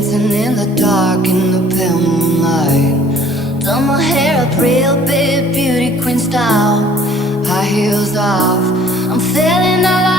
dancing in the dark in the pale moonlight. Done my hair up real big, beauty queen style. High heels off, I'm feeling alive.